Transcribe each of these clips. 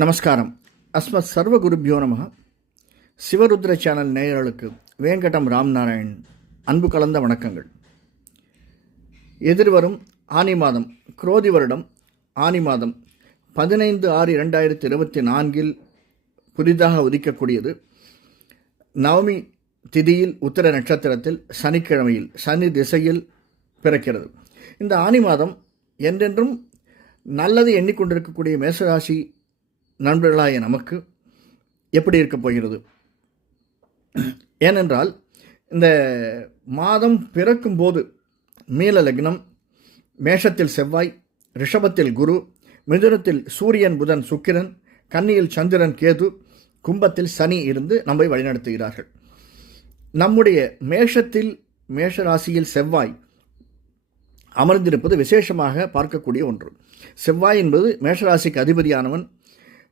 நமஸ்காரம். அஸ்மத் சர்வ குருபியோ நம. சிவருத்ர சேனல் நேயர்களுக்கு வேங்கடம் ராம்நாராயண் அன்பு கலந்த வணக்கங்கள். எதிர்வரும் ஆனி மாதம், குரோதி வருடம் ஆனி மாதம் 15/6/2024 புதிதாக உதிக்கக்கூடியது. நவமி திதியில் உத்திர நட்சத்திரத்தில் சனிக்கிழமையில் சனி திசையில் பிறக்கிறது. இந்த ஆனி மாதம் என்றென்றும் நல்லது எண்ணிக்கொண்டிருக்கக்கூடிய மேசராசி நண்பர்களாய நமக்கு எப்படி இருக்கப் போகிறது? ஏனென்றால் இந்த மாதம் பிறக்கும்போது மீன லக்னம், மேஷத்தில் செவ்வாய், ரிஷபத்தில் குரு, மிதுனத்தில் சூரியன் புதன் சுக்கிரன், கன்னியில் சந்திரன் கேது, கும்பத்தில் சனி இருந்து நம்மை வழிநடத்துகிறார்கள். நம்முடைய மேஷ ராசியில் செவ்வாய் அமர்ந்திருப்பது விசேஷமாக பார்க்கக்கூடிய ஒன்று. செவ்வாய் என்பது மேஷராசிக்கு அதிபதியானவன்,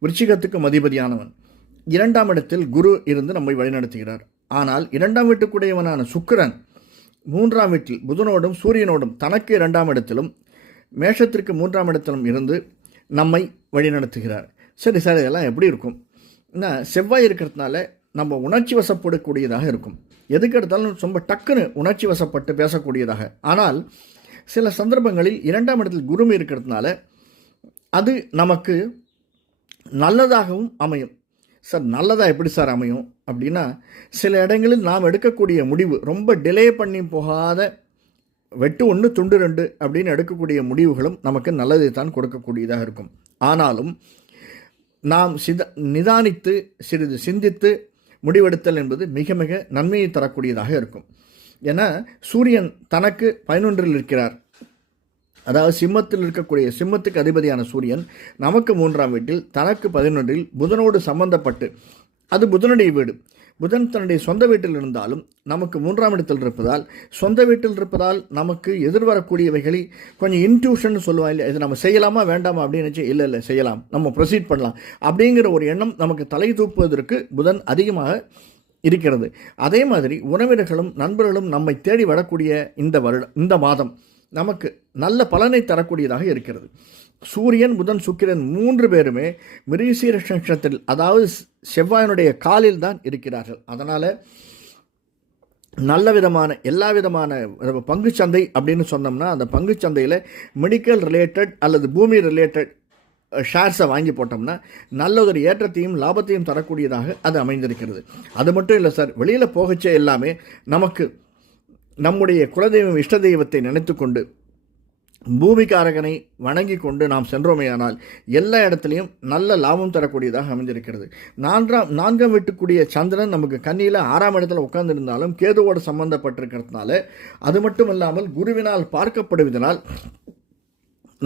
விருச்சிகத்துக்கும் அதிபதியானவன். 2ஆம் இடத்தில் குரு இருந்து நம்மை வழிநடத்துகிறார். ஆனால் 2ஆம் வீட்டுக்குடையவனான சுக்கிரன் 3ஆம் வீட்டில் புதனோடும் சூரியனோடும் தனக்கு 2ஆம் இடத்திலும் மேஷத்திற்கு 3ஆம் இடத்திலும் இருந்து நம்மை வழிநடத்துகிறார். சரி சார், இதெல்லாம் எப்படி இருக்கும்? செவ்வாய் இருக்கிறதுனால நம்ம உணர்ச்சி வசப்படக்கூடியதாக இருக்கும். எதுக்கு எடுத்தாலும் ரொம்ப டக்குன்னு உணர்ச்சி வசப்பட்டு பேசக்கூடியதாக. ஆனால் சில சந்தர்ப்பங்களில் 2ஆம் இடத்தில் குரு இருக்கிறதுனால அது நமக்கு நல்லதாகவும் அமையும். சார், நல்லதாக எப்படி சார் அமையும் அப்படின்னா, சில இடங்களில் நாம் எடுக்கக்கூடிய முடிவு ரொம்ப டிலே பண்ணி போகாத வெட்டு 1 துண்டு 2 அப்படின்னு எடுக்கக்கூடிய முடிவுகளும் நமக்கு நல்லதை தான் கொடுக்கக்கூடியதாக இருக்கும். ஆனாலும் நாம் நிதானித்து சிறிது சிந்தித்து முடிவெடுத்தல் என்பது மிக மிக நன்மையை தரக்கூடியதாக இருக்கும். ஏன்னா சூரியன் தனக்கு 11 இருக்கிறார். அதாவது சிம்மத்தில் இருக்கக்கூடிய சிம்மத்துக்கு அதிபதியான சூரியன் நமக்கு 3ஆம் வீட்டில் தனக்கு 11 புதனோடு சம்பந்தப்பட்டு, அது புதனுடைய வீடு. புதன் தன்னுடைய சொந்த வீட்டில் இருந்தாலும் நமக்கு 3ஆம் இடத்தில் இருப்பதால், சொந்த வீட்டில் இருப்பதால் நமக்கு எதிர்வரக்கூடியவைகளை கொஞ்சம் இன்ட்யூஷன் சொல்லுவாங்க இல்லையா, இது நம்ம செய்யலாமா வேண்டாமா அப்படின்னு நினச்சி இல்லை செய்யலாம், நம்ம ப்ரொசீட் பண்ணலாம் அப்படிங்கிற ஒரு எண்ணம் நமக்கு தலை தூக்குவதற்கு புதன் அதிகமாக இருக்கிறது. அதே மாதிரி உறவினர்களும் நண்பர்களும் நம்மை தேடி வரக்கூடிய இந்த மாதம் நமக்கு நல்ல பலனை தரக்கூடியதாக இருக்கிறது. சூரியன் புதன் சுக்கிரன் 3 பேருமே மிருகசீரிஷ நட்சத்திரத்தில், அதாவது செவ்வாயினுடைய காலில் தான் இருக்கிறார்கள். அதனால் நல்ல விதமான எல்லா விதமான பங்குச்சந்தை அப்படின்னு சொன்னோம்னா, அந்த பங்குச்சந்தையில் மெடிக்கல் ரிலேட்டட் அல்லது பூமி ரிலேட்டட் ஷேர்ஸை வாங்கி போட்டோம்னா நல்ல ஒரு ஏற்றத்தையும் லாபத்தையும் தரக்கூடியதாக அது அமைந்திருக்கிறது. அது மட்டும் இல்லை சார், வெளியில் போகச்சே எல்லாமே நமக்கு நம்முடைய குலதெய்வம் இஷ்ட தெய்வத்தை நினைத்து கொண்டு பூமிக்காரகனை வணங்கி கொண்டு நாம் சென்றோமேயானால் எல்லா இடத்துலையும் நல்ல லாபம் தரக்கூடியதாக அமைந்திருக்கிறது. 4ஆம் வீட்டுக்குரிய சந்திரன் நமக்கு கன்னியில் 6ஆம் இடத்துல உட்கார்ந்திருந்தாலும் கேதுவோடு சம்பந்தப்பட்டிருக்கிறதுனால, அது மட்டும் இல்லாமல் குருவினால் பார்க்கப்படுவதனால்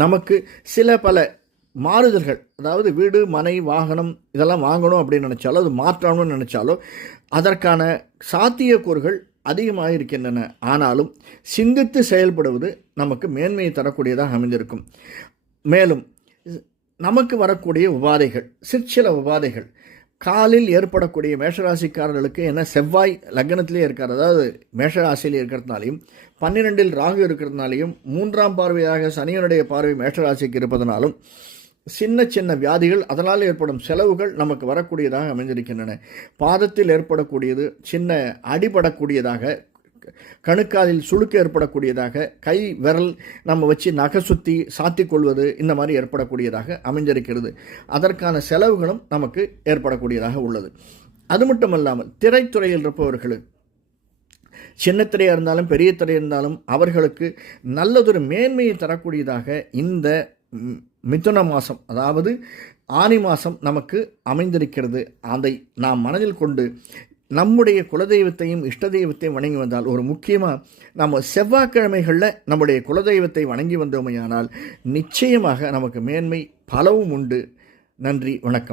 நமக்கு சில பல மாறுதல்கள், அதாவது வீடு மனை வாகனம் இதெல்லாம் வாங்கணும் அப்படின்னு நினச்சாலோ, அது மாற்றணும்னு நினச்சாலோ அதற்கான சாத்தியக்கூறுகள் அதிகமாக இருக்கின்றன. ஆனாலும் சிந்தித்து செயல்படுவது நமக்கு மேன்மையை தரக்கூடியதாக அமைந்திருக்கும். மேலும் நமக்கு வரக்கூடிய உபாதைகள், சிற்சில உபாதைகள் காலில் ஏற்படக்கூடிய மேஷராசிக்காரர்களுக்கு என்ன, செவ்வாய் லக்னத்திலே இருக்கார், அதாவது மேஷராசியில் இருக்கிறதுனாலையும் 12இல் ராகு இருக்கிறதுனாலையும் 3ஆம் பார்வையாக சனியனுடைய பார்வை மேஷராசிக்கு இருப்பதனாலும் சின்ன சின்ன வியாதிகள், அதனால் ஏற்படும் செலவுகள் நமக்கு வரக்கூடியதாக அமைந்திருக்கின்றன. பாதத்தில் ஏற்படக்கூடியது, சின்ன அடிபடக்கூடியதாக, கணுக்காலில் சுளுக்கு ஏற்படக்கூடியதாக, கை விரல் நம்ம வச்சு நகை சுற்றி சாத்தி கொள்வது, இந்த மாதிரி ஏற்படக்கூடியதாக அமைந்திருக்கிறது. அதற்கான செலவுகளும் நமக்கு ஏற்படக்கூடியதாக உள்ளது. அது மட்டுமல்லாமல் திரைத்துறையில் இருப்பவர்களுக்கு, சின்ன திரையாக இருந்தாலும் பெரிய திரை இருந்தாலும் அவர்களுக்கு நல்லதொரு மேன்மையை தரக்கூடியதாக இந்த மிதுன மாதம், அதாவது ஆனி மாதம் நமக்கு அமைந்திருக்கிறது. அதை நாம் மனதில் கொண்டு நம்முடைய குலதெய்வத்தையும் இஷ்ட தெய்வத்தையும் வணங்கி வந்தால், ஒரு முக்கியமாக நம்ம செவ்வாய்க்கிழமைகளில் நம்முடைய குலதெய்வத்தை வணங்கி வந்தோமையானால் நிச்சயமாக நமக்கு மேன்மை பலவும் உண்டு. நன்றி, வணக்கம்.